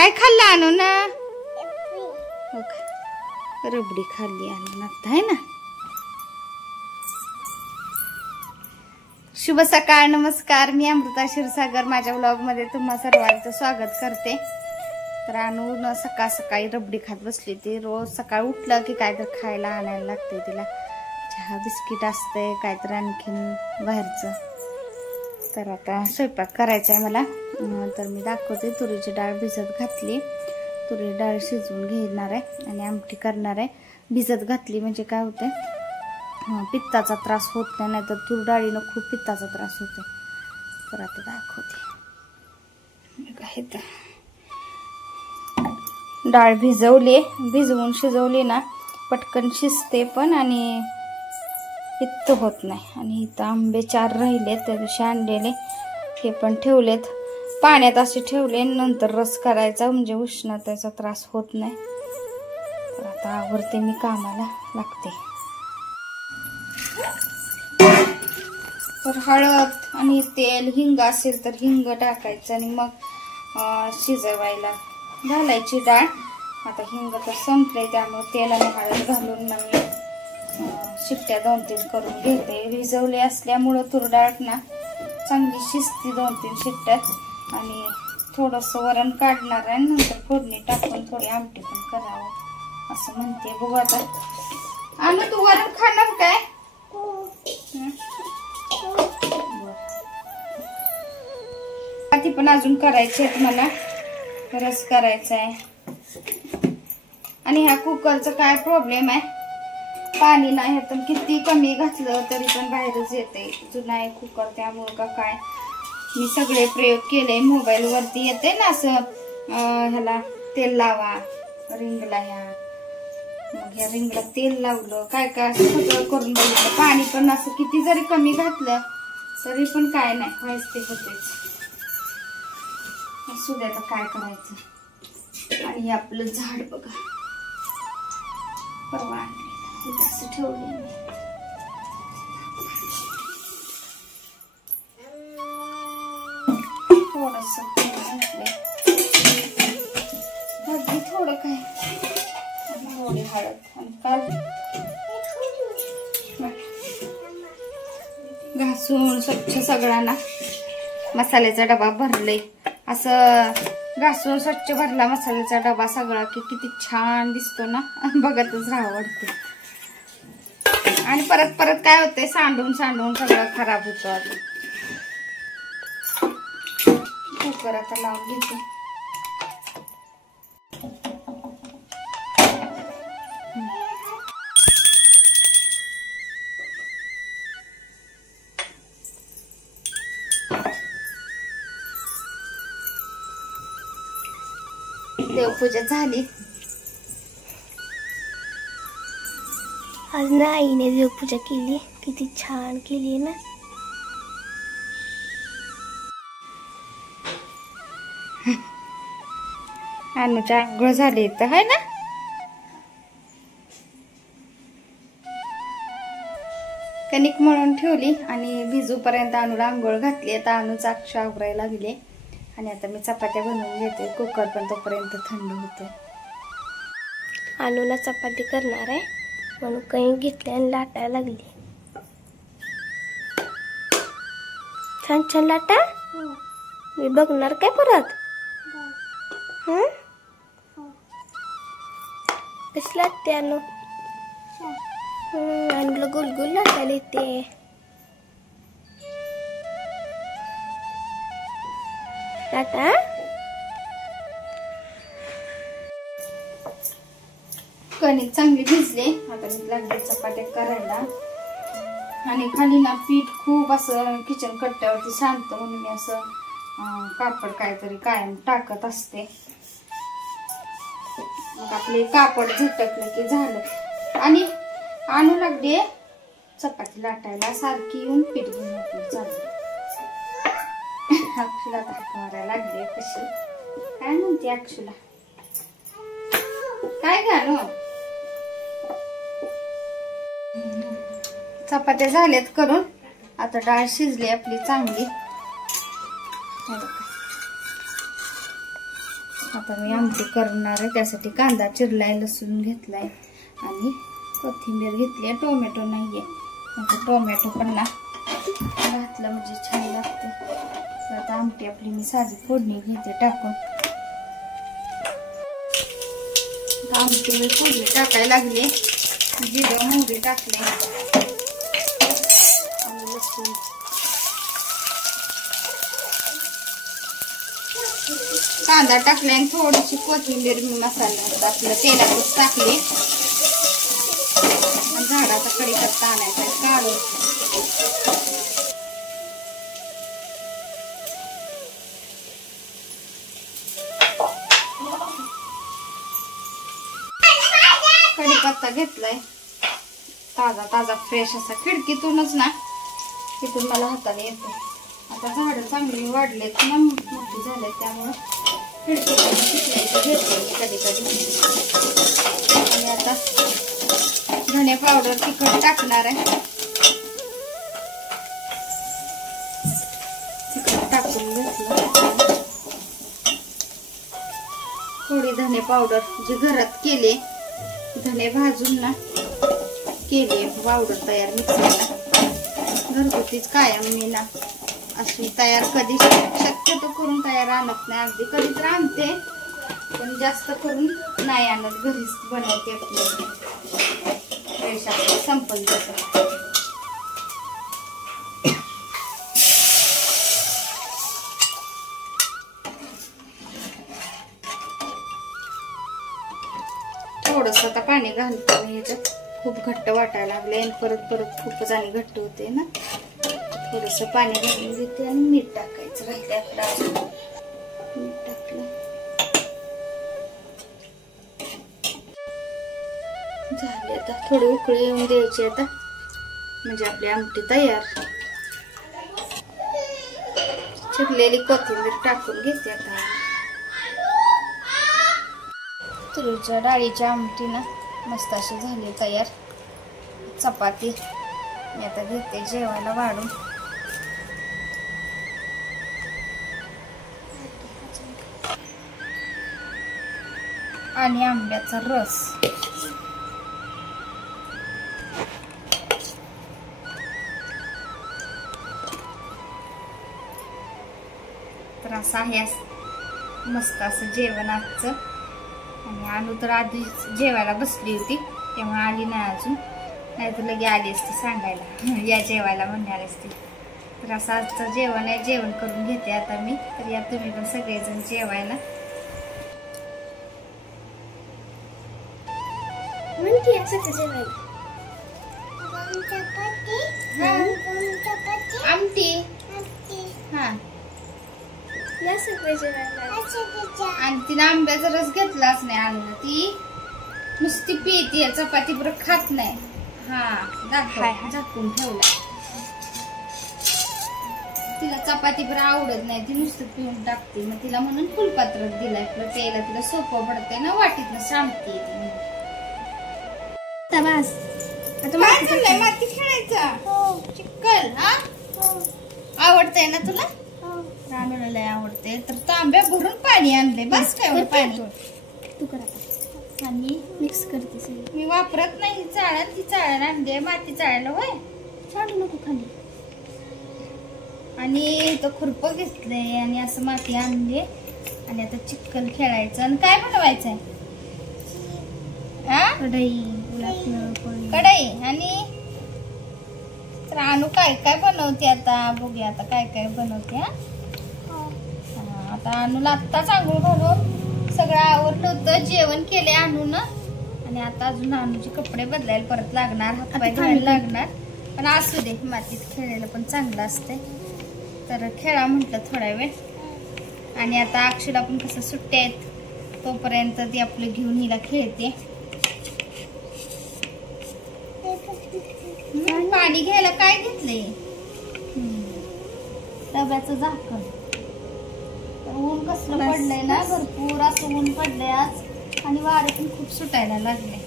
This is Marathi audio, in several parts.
काय खाल्लं आणू ना? रबडी खाल्ली आणून आता आहे ना. शुभ सकाळ, नमस्कार. मी अमृता क्षीरसागर माझ्या व्लॉग मध्ये तुम्हा सर्वांचं स्वागत करते. तर आणून सकाळ सकाळी रबडी खात बसली. ती रोज सकाळ उठलं की काय तर खायला आणायला लागते तिला. चहा बिस्किट असते काहीतरी आणखीन बाहेरचं. तर आता स्वयंपाक करायचा आहे मला. तर मी दाखवते. तुरीची डाळ भिजत घातली. तुरी डाळ शिजवून घेणार आहे आणि आमटी करणार आहे. भिजत घातली म्हणजे काय होते, पित्ताचा त्रास होत नाही. नाहीतर तूर डाळीनं खूप पित्ताचा त्रास होतो. तर आता दाखवते. डाळ भिजवून शिजवली ना पटकन शिजते पण आणि पित्त होत नाही. आणि इथं आंबे 4 राहिले त्या दिवशी आणलेले, हे पण ठेवलेत पाण्यात असे ठेवले. नंतर रस करायचा म्हणजे उष्णतेचा त्रास होत नाही. तर आता आवरते मी, कामाला लागते. तर हळद आणि तेल, हिंग असेल तर हिंग टाकायचं आणि मग शिजवायला घालायची डाळ. आता हिंग तर संपले त्यामुळे तेल आणि हळद घालून मी शिट्ट्या 2-3 करून घेते. भिजवले असल्यामुळं तूर डाळ ना चांगली शिजती 2-3 शिट्ट्यात. आणि थोडंसं वरण काढणार आहे, नंतर फोडणी टाकून थोडी आमटी पण करावं असं म्हणते. बघू आता. आणि तू वरण खाणार काय? ती पण अजून करायची आहेत मला. रस करायचा आहे. आणि ह्या कुकरचा काय प्रॉब्लेम आहे, पाणी नाही ह्यातून किती कमी घातलं तरी पण बाहेरच येते. जुना आहे कुकर त्यामुळे का काय. मी सगळे प्रयोग केले. मोबाईल वरती येते ना असं, ह्याला तेल लावा रिंगला, मग ह्या रिंगला तेल लावलं, काय काय असं सगळं करून बघितलं. पाणी पण असं किती जरी कमी घातलं तरी पण काय नाही, व्हायच ते होतेच. असू द्या आता काय करायचं. आणि हे आपलं झाड बघा, परवा आणलेलं असं ठेवले मी. थोडं काय थोडी हळद आणि काल घासून स्वच्छ सगळ्यांना मसाल्याचा डबा भरले. असं घासून स्वच्छ भरला मसाल्याचा डबा सगळा की किती छान दिसतो ना, बघतच राहावं वाटतं. आणि परत परत काय होतंय, सांडून सगळं खराब होतं. कुकर आता लावून घेते. देवपूजा झाली. आज ना आईने देवपूजा केली, किती छान केली ना. अनुच्या आंघोळ झाली इथं आहे ना. कणिक मळून ठेवली आणि भिजूपर्यंत अनुला आंघोळ घातली. आता अनुचा अक्ष आवरायला लागले आणि आता मी चपात्या बनवून घेते. कुकर पण तोपर्यंत थंड होते. अनुला चपाती करणार आहे म्हणून कणिक घेतली आणि लाटायला लागली. छान छान लाटा. मी बघणार काय परत. कशी लाटते अनु? अनुला गोल गोल लाटायला येते. लाटा. कणिक चांगली भिजले. आता मी लागले चपात्या करायला. आणि खाली ना पीठ खूप असं किचन कट्ट्यावरती सांडतं म्हणून मी असं कापड काहीतरी कायम टाकत असते. मग आपले कापड झटकले की झालं. आणि आणू लागले चपाती लाटायला. सारखी येऊन पीठ घेऊन आपलं चाललं. अक्षुला हाक मारायला लागले. कशी काय म्हणते अक्षुला? काय घालू? चपात्या झाल्यात करून. आता डाळ शिजली आपली चांगली. आता मी आमटी करणार आहे. त्यासाठी कांदा चिरलाय, लसूण घेतलाय आणि कोथिंबीर घेतली. टोमॅटो नाहीये, आता टोमॅटो पण ना घातलं म्हणजे छान लागते. तर आता आमटी आपली मी साधी फोडणी घेते टाकून. आमटी मी फोडणी टाकायला लागले. जिरं मोहरी टाकले आणि लसूण, कांदा टाकले आणि थोडीशी कोथिंबीर मी मसाला टाकलं, तेलातच टाकले. झाडाचा कढीपत्ता आणायचा काढून. कढीपत्ता घेतलाय ताजा ताजा फ्रेश असा, खिडकीतूनच ना, तिथून मला हाताला येतो. आता झाडं चांगली वाढलेत ना, मोठी झाले, त्यामुळं खिडकीतून घेते कधी कधी. आणि आता धने पावडर तिखट टाकणार आहे. तिखट टाकून घेतलं. थोडी धने पावडर जी घरात केले, धने भाजून ना केली पावडर तयार मिक्सरला. घरगुतीच कायम मी ना अशी तयार कधी शक्यतो करून तयार आणत नाही. अगदी कधी तर आणते, पण जास्त करून नाही आणत. घरीच बनवते आपली फ्रेश, आपलं संपल तसं. थोडस आता पाणी घालतो मी ह्याच्यात. खूप घट्ट वाटायला लागले आणि परत परत खूपच आणि घट्ट होते ना. थोडस पाणी घालून घेते आणि मीठ टाकायचं राहिले आपलं अजून. मीठ टाकलं झाले. आता थोडी उकळी येऊन द्यायची आता, म्हणजे आपली आमटी तयार. चिरलेली कोथिंबीर टाकून घेते आता. तुरीच्या डाळीची आमटी ना मस्त अशी झाली तयार. चपाती मी आता घेते जेवायला वाढून. आणि आंब्याचा रस. तर असं आहे मस्त असं जेवण आजचं. आणि अनु तर आधी जेवायला बसली होती, तेव्हा आली नाही अजून, नाही तर लगे आली असती सांगायला या जेवायला म्हणणार असती. तर असं आजचं जेवण आहे. जेवण करून घेते आता मी. तर या तुम्ही पण सगळेजण जेवायला. आमटी हा आणि तिने आंब्याचा रस घेतलाच नाही. आणलं ती नुसती पिते, चपाती बरोबर खात नाही. हा झाकून ठेवला. तिला चपाती बरोबर आवडत नाही, ती नुसतं पिऊन टाकते. मग तिला म्हणून फुलपात्र दिलाय, प्यायला तिला सोपं पडतंय ना, वाटीतनं सांगते. माती खेळायचं चिक्कल हा आवडतंय ना तुला? रानूला लय आवडते. तर तांब्या भरून पाणी आणले. बस काय पाणी तू करा आणि मिक्स करते. मी वापरत नाही चाळण, ती चाळण आणली माती चाळायला. होय चालू नको खाली. आणि तो खुरप घेतलंय आणि असं माती आणली. आणि आता चिक्कल खेळायचं. आणि काय बनवायचंय? कढई. आणि रानू काय काय बनवते आता बघूया. आता काय काय बनवते. आता अनुला आत्ताच आंघोळ घालून सगळं आवरलं होतं. जेवण केले अनुन. आणि आता अजून अनुचे कपडे बदलायला परत लागणार, हातपाय धुवायला लागणार. पण असू दे, मातीत खेळायला पण चांगलं असते. तर खेळा म्हटलं थोडा वेळ. आणि आता अक्षुला पण कसं सुट्ट्या आहेत, तोपर्यंत ती आपलं घेऊन हिला खेळते. पाणी घ्यायला काय घेतलंय? डब्याचं झाकण. ऊन कसलं पडलंय ना, भरपूर असं ऊन पडलंय आज. आणि वारे पण खूप सुटायला लागले.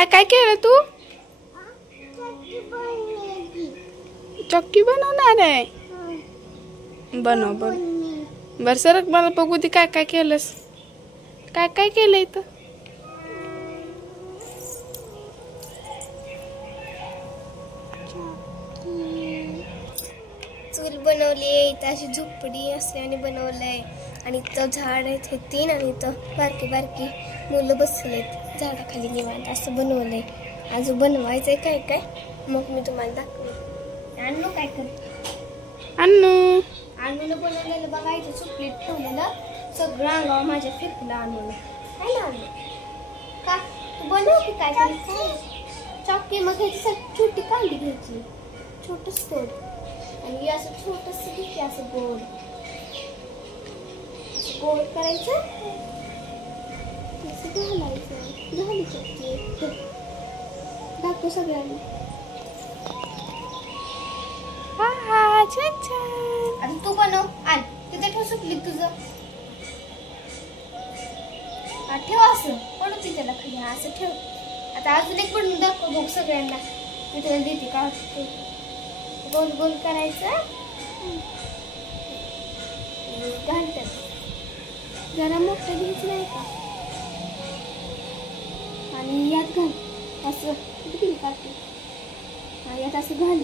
काय काय केलं तू? चक्की बनवणार आहे. बनव बर सरक मला बघू दे काय काय केलंस. काय काय केलं इथं? चूल बनवली, इथं अशी झोपडी असल्याने बनवलंय आणि इथं झाड आहेत हे 3 आणि इथं बारकी बारकी मुलं बसलेत झाडाखाली निवांत असं बनवलंय. अजून बनवायचंय काय काय मग मी तुम्हाला दाखवेन. आणू काय कर आणून बनवलेलं बघायचं चुकलीत ठेवलेलं सगळं अंगावर माझ्या फेकलं आणून. काय ना आणू का तू बनव की काय चॉकी मग घ्यायची छोटी कांडी घ्यायची छोटस तोड आणि असं छोटस घ्यायची असं गोल गोल करायचं असं घालायचं झाली चटणी दाखव सगळ्यांना. छान छान. आता तू बनव आण तिथे ठेव सुटली तुझं ठेव असं बनवते त्याला खाली असं ठेव. आता अजून एक बनवून दाखव बघ सगळ्यांना मी तुला देते का गोल गोल करायचं घालतात जरा मोठं घ्यायचं नाही का आणि यात घाल असं किती काढते यात असं घाल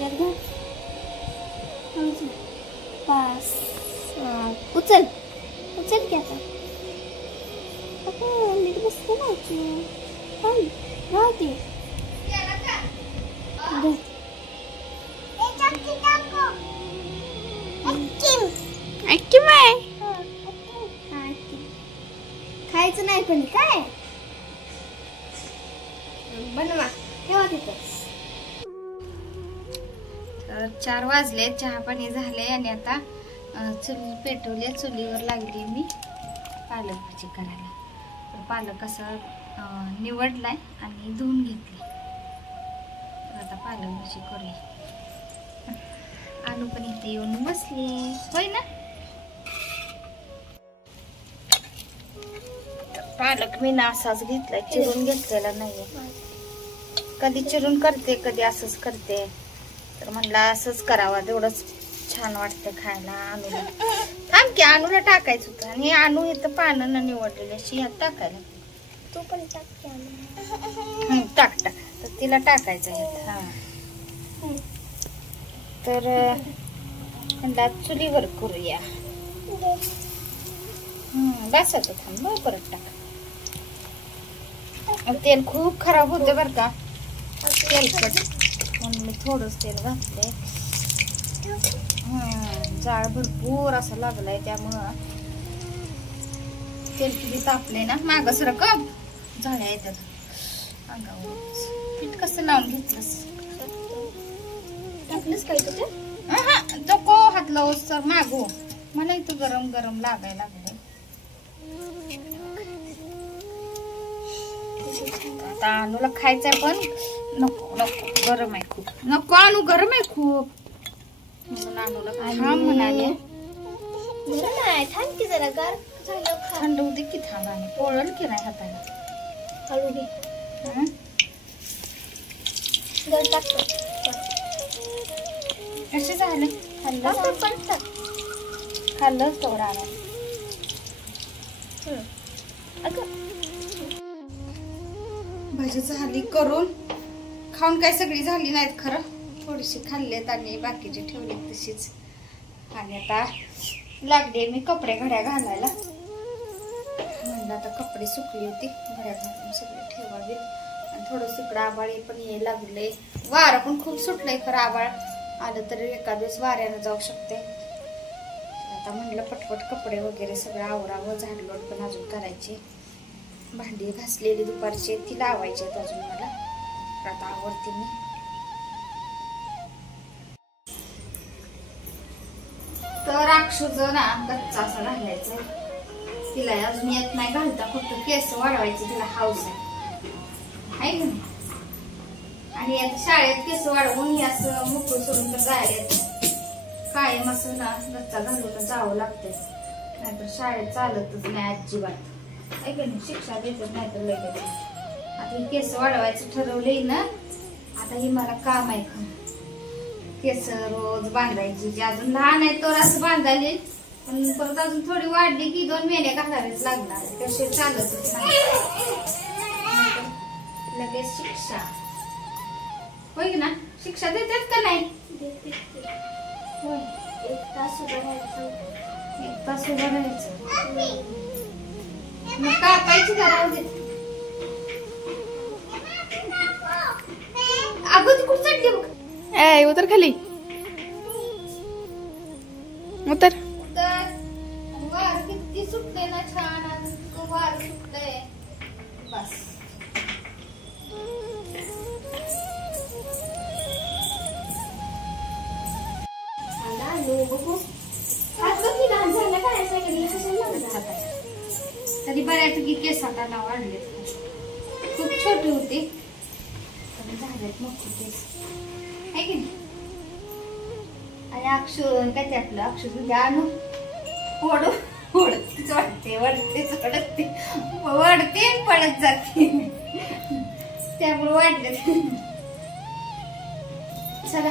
यात घाल 5 उचल उचल की आता नीट बसते ना राहते खायचं नाही पण काय बनवा ठेवा तिथं. 4 वाजले, चहा पाणी झाले आणि आता चूल पेटवली, चुलीवर लागली मी पालक भाजी करायला. तर पालक असं निवडलाय आणि धुवून घेतले. तर आता पालक भाजी करूया. आलू पण इथे येऊन बसले होय ना. पालक मी ना असाच घेतलाय, चिरून घेतलेला नाहीये. कधी चिरून करते कधी असंच करते. तर म्हणलं असंच करावा तेवढंच छान वाटतं खायला. आणूला थांब की आणूला टाकायचं होतं आणि आणू इथं पानं निवडलेली अशी यात टाकायला. तू पण टाक टाक टाक तर तिला टाकायचं आहे. हा तर म्हणला चुलीवर करूया. बस आता थांब परत टाक. तेल खूप खराब होते बर का तेलकट म्हणून मी थोडंच तेल घातले. जाळ भरपूर असं लागलाय त्यामुळं तेल किती तापले ना. माग सरकम झाल्या येतात अंगावर. पीठ कसं लावून घेतलंस टाकलंस काय तुझं नको हात लावूस तर मागो. मला इथं गरम गरम लागायला लागले. आता आणूला खायचंय पण नको नको गरम आहे खूप. नको आणू गरम आहे खूप म्हणून आणूला थांब म्हणाले. गरम आहे थांब की जरा गार झालं खा. थंड होते की थांब आणि पोळल की नाही हाताला. हळू घे जर टाकतो कसे झाले खाल्लं पण टाक खाल्लंच तेवढा आला. भाजी झाली करून खाऊन काय सगळी झाली नाहीत खरं. थोडीशी खाल्लेत आणि बाकीचे ठेवले तशीच. आणि आता लागले मी कपडे घड्या घालायला. म्हणलं आता कपडे सुकली होती घड्या घालून सगळे ठेवावे. आणि थोडंसं इकडं आबाळ पण ये लागले. वारं पण खूप सुटलंय खरं. आबाळ आलं तरी एका दिवस वाऱ्यानं जाऊ शकते. आता म्हणलं पटपट कपडे वगैरे सगळं आवरावं. झाडलोट पण अजून करायची. भांडी घासलेली दुपारची ती लावायची अजून मला. आता आवरते मी. तर अक्षूचं ना कच्चा असं घालायचं. तिला अजून येत नाही घालता. फक्त केस वाढवायची तिला हाऊस आहे ना. आणि आता शाळेत केस वाढवून हे असं मोकळं सोडून तर जायला येत. कायम असं ना गच्चा घालून जावं लागतंय. नाहीतर शाळेत चालतच नाही अजिबात. ऐक ना शिक्षा देतच नाही तर लगेच आता ही केस वाढवायचं ठरवलंय ना. आता ही मला काम आहे खरं. केस रोज बांधायची. जी अजून लहान आहे तर असं बांधायला, पण परत अजून थोडी वाढली की 2 महिने घालावेच लागणार आहे. त्याशिवाय चालतच नाही. लगेच शिक्षा होय ना. शिक्षा देतात का नाही? होय. 1 तास उभं राहायचं. 1 तास उभं राहायचं. मग कापायची करावं देत. अगं ती कुठं चढली बघ. ए उतर खाली, उतर. तर वार किती सुटले ना छान. अजून वार सुटलंय. बस मला नो बघू. हात बघ की लहान झालं काय सगळी कशाला लागत हातात. तरी बऱ्यापैकी केस आता वाढले. खूप छोटी होती पण झालेत मोठी केस आहे की नाही. आणि अक्षर काय ते आपलं अक्षर म्हणजे आणू ओढू ओढतीच वाटते वडतेच वडते वडते पडत जाते त्यामुळे वाढले. चला